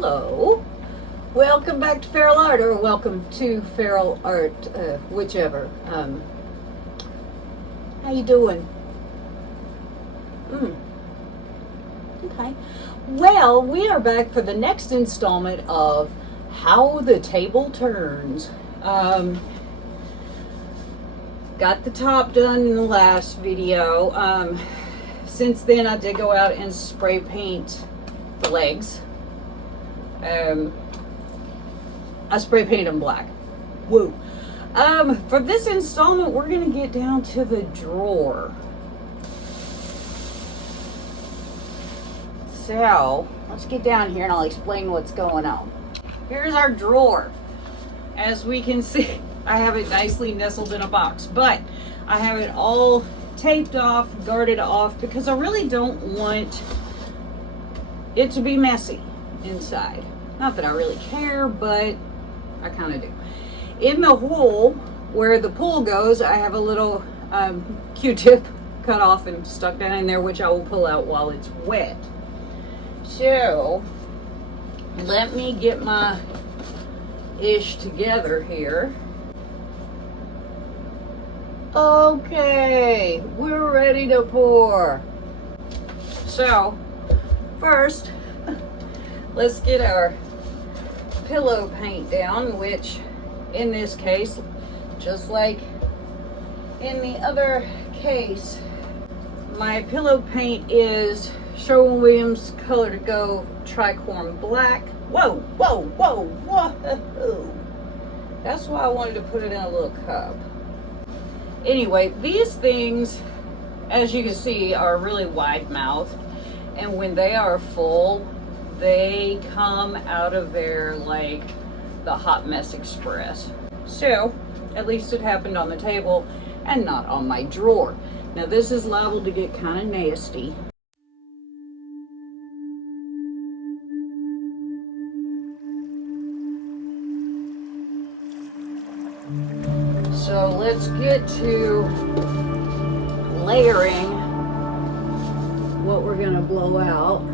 Hello, welcome back to feralart, or welcome to feralart, whichever. How you doing? Okay. Well, we are back for the next installment of How the Table Turns. Got the top done in the last video. Since then, I did go out and spray paint the legs. I spray painted them black. Woo. For this installment, we're going to get down to the drawer. So, let's get down here and I'll explain what's going on. Here's our drawer. As we can see, I have it nicely nestled in a box, but I have it all taped off, guarded off, because I really don't want it to be messy inside. Not that I really care, but I kind of do. In the hole where the pool goes, I have a little Q-tip cut off and stuck down in there, which I will pull out while it's wet. So, let me get my ish together here. Okay, we're ready to pour. So, first, let's get our pillow paint down, which in this case, just like in the other case, my pillow paint is Sherwin Color to Go Tricorn Black. Whoa, whoa, whoa, whoa. That's why I wanted to put it in a little cup. Anyway, these things, as you can see, are really wide mouthed, and when they are full, they come out of there like the Hot Mess Express. So, at least it happened on the table and not on my drawer. Now this is liable to get kind of nasty. So let's get to layering what we're gonna blow out.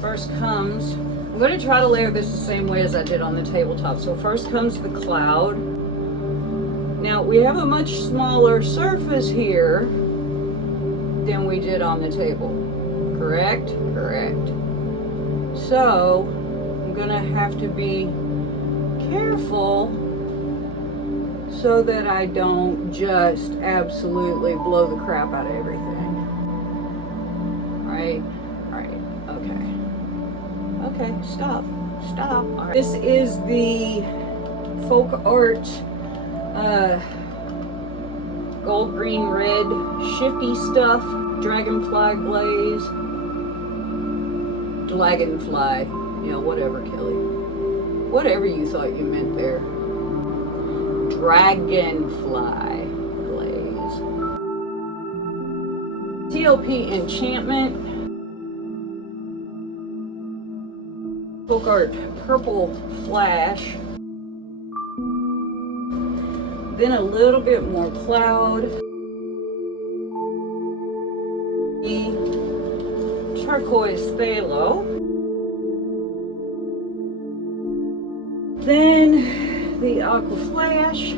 First comes, I'm going to try to layer this the same way as I did on the tabletop. So first comes the cloud. Now we have a much smaller surface here than we did on the table. Correct? Correct. So I'm going to have to be careful so that I don't just absolutely blow the crap out of everything. Right? Right. Okay. Okay, stop. Right. This is the FolkArt gold, green, red shifty stuff, Dragonfly glaze, Dragonfly, you know, whatever, Kelly. Whatever you thought you meant there. Dragonfly glaze. TLP Enchantment. FolkArt Purple Flash, then a little bit more cloud, the Turquoise Phthalo, then the Aqua Flash,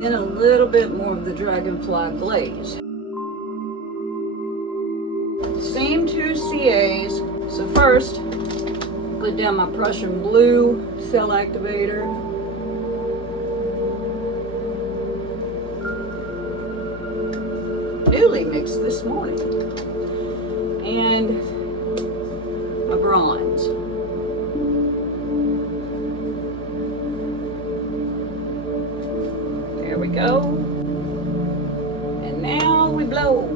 then a little bit more of the Dragonfly glaze. Same two CAs. So first, put down my Prussian blue cell activator. Newly mixed this morning. And my bronze. There we go. And now we blow.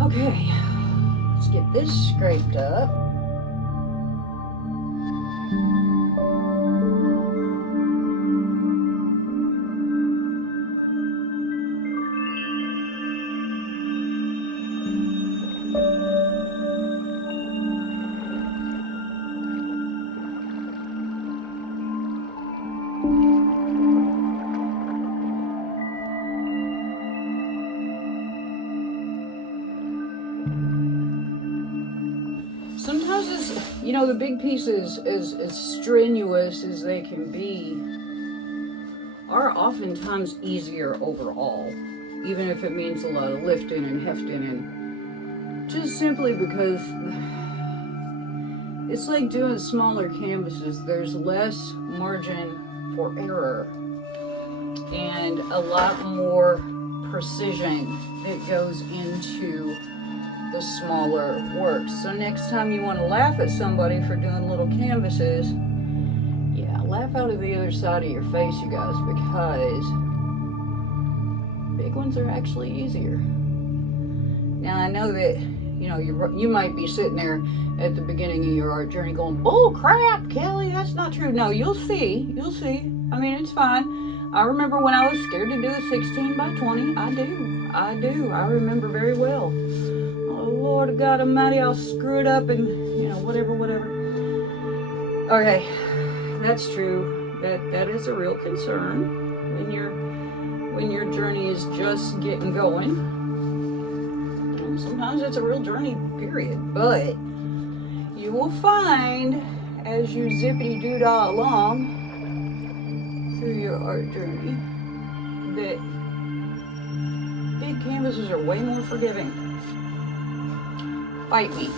Okay, let's get this scraped up. Sometimes it's, you know, the big pieces, as strenuous as they can be, are oftentimes easier overall, even if it means a lot of lifting and hefting, and just simply because it's like doing smaller canvases. There's less margin for error and a lot more precision that goes into the smaller work. So next time you want to laugh at somebody for doing little canvases, yeah, laugh out of the other side of your face, you guys, because big ones are actually easier. Now I know that, you know, you might be sitting there at the beginning of your art journey going, bull crap, Kelly, that's not true. No, you'll see. I mean, it's fine. I remember when I was scared to do a 16 by 20. I do. I remember very well. Oh, Lord God Almighty, I'll screw it up and, you know, whatever. Okay, that's true. That is a real concern when your journey is just getting going. Sometimes it's a real journey, period. But you will find, as you zippity-doo-dah along through your art journey, that big canvases are way more forgiving. Bite me.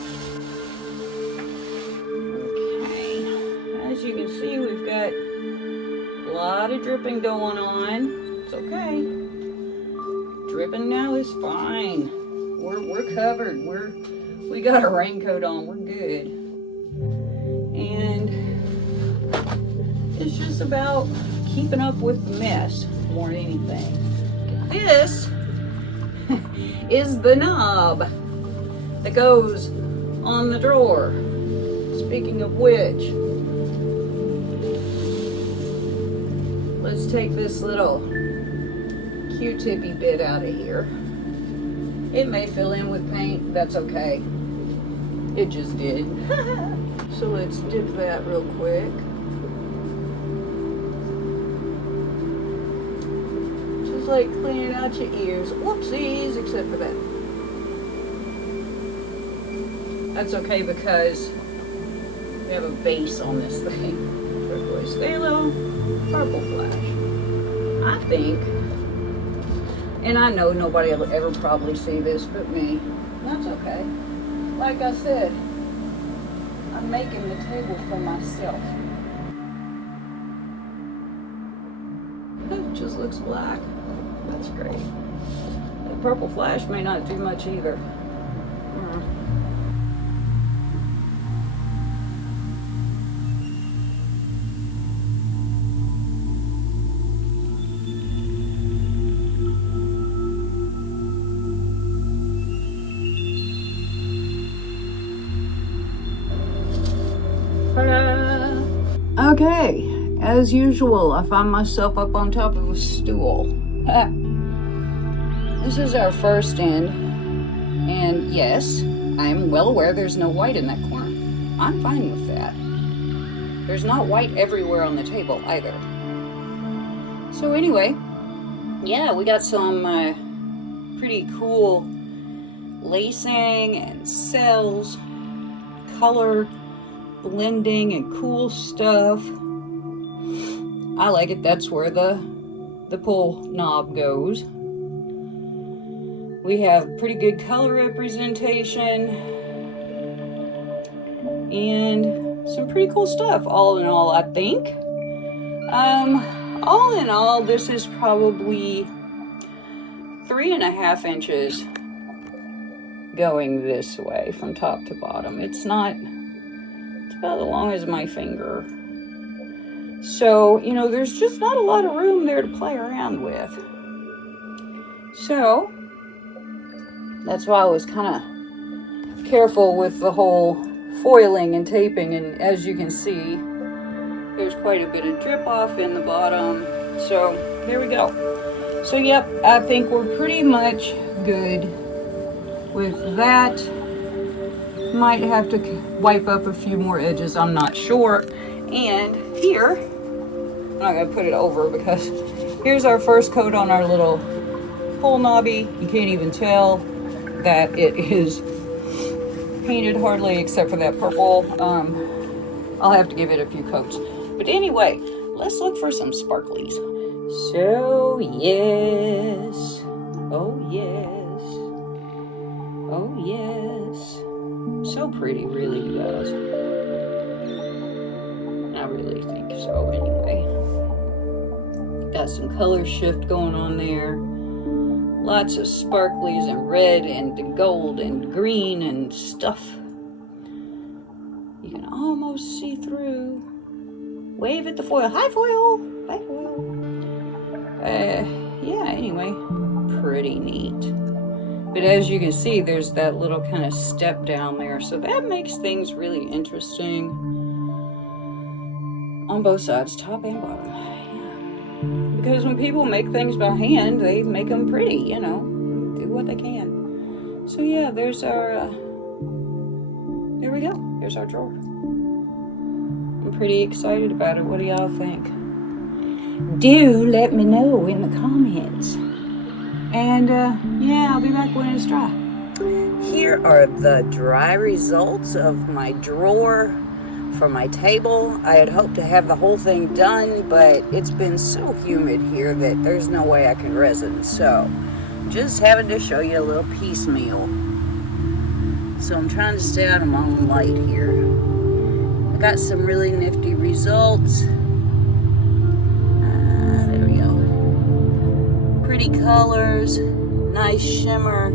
Okay. As you can see, we've got a lot of dripping going on. It's okay. Dripping now is fine. We're covered. We got a raincoat on. We're good. And it's just about keeping up with the mess more than anything. This is the knob that goes on the drawer. Speaking of which, let's take this little Q-tippy bit out of here. It may fill in with paint, that's okay. It just did. So let's dip that real quick. Just like cleaning out your ears. Whoopsies, except for that. That's okay because we have a base on this thing. Turquoise Phthalo, purple flash. I think, and I know nobody will ever probably see this but me. That's okay. Like I said, I'm making the table for myself. It just looks black. That's great. The purple flash may not do much either. Okay, as usual, I find myself up on top of a stool. This is our first end, and yes, I'm well aware there's no white in that corner. I'm fine with that. There's not white everywhere on the table either. So anyway, yeah, we got some pretty cool lacing and cells, color blending and cool stuff. I like it. That's where the pull knob goes. We have pretty good color representation and some pretty cool stuff. All in all, I think. All in all, this is probably 3.5 inches going this way from top to bottom. It's about as long as my finger. So, you know, there's just not a lot of room there to play around with. So, That's why I was kind of careful with the whole foiling and taping, and as you can see, there's quite a bit of drip off in the bottom. So there we go. So yep, I think we're pretty much good with that. Might have to wipe up a few more edges, I'm not sure. And here, I'm not gonna put it over because here's our first coat on our little pole knobby. You can't even tell that it is painted hardly, except for that purple. I'll have to give it a few coats. But anyway, let's look for some sparklies. So yes, oh yes, oh yes. So pretty, really, you guys. I really think so anyway. Got some color shift going on there. Lots of sparklies and red and gold and green and stuff. You can almost see through. Wave at the foil. Hi, foil. Bye, foil. Yeah, anyway, pretty neat. But as you can see, there's that little kind of step down there. So that makes things really interesting on both sides, top and bottom. Yeah. Because when people make things by hand, they make them pretty, you know, do what they can. So yeah, there's our, there we go. There's our drawer. I'm pretty excited about it. What do y'all think? Do let me know in the comments. And yeah, I'll be back when it's dry. Here are the dry results of my drawer for my table. I had hoped to have the whole thing done, but it's been so humid here that there's no way I can resin. So I'm just having to show you a little piecemeal. So I'm trying to stay out of my own light here. I got some really nifty results. There we go. Pretty colors, nice shimmer.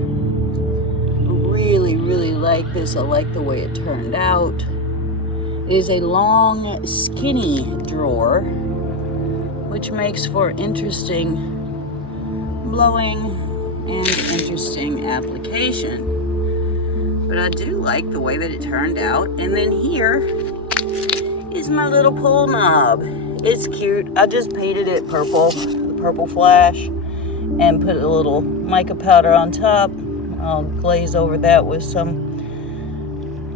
Really, really like this. I like the way it turned out. It is a long, skinny drawer, which makes for interesting blowing and interesting application. But I do like the way that it turned out. And then here is my little pull knob. It's cute. I just painted it purple, the purple flash, and put a little mica powder on top. I'll glaze over that with some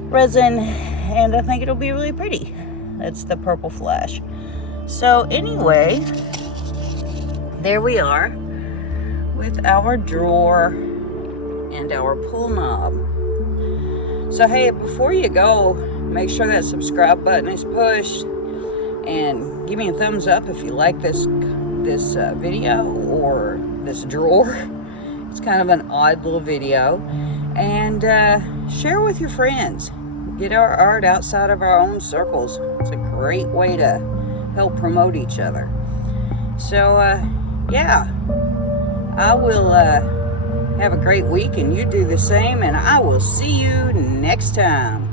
resin, and I think it'll be really pretty. That's the purple flash. So anyway, there we are with our drawer and our pull knob. So hey, before you go, make sure that subscribe button is pushed, and give me a thumbs up if you like this video or this drawer. It's kind of an odd little video. And share with your friends. Get our art outside of our own circles. It's a great way to help promote each other. So yeah, I will have a great week, and you do the same, and I will see you next time.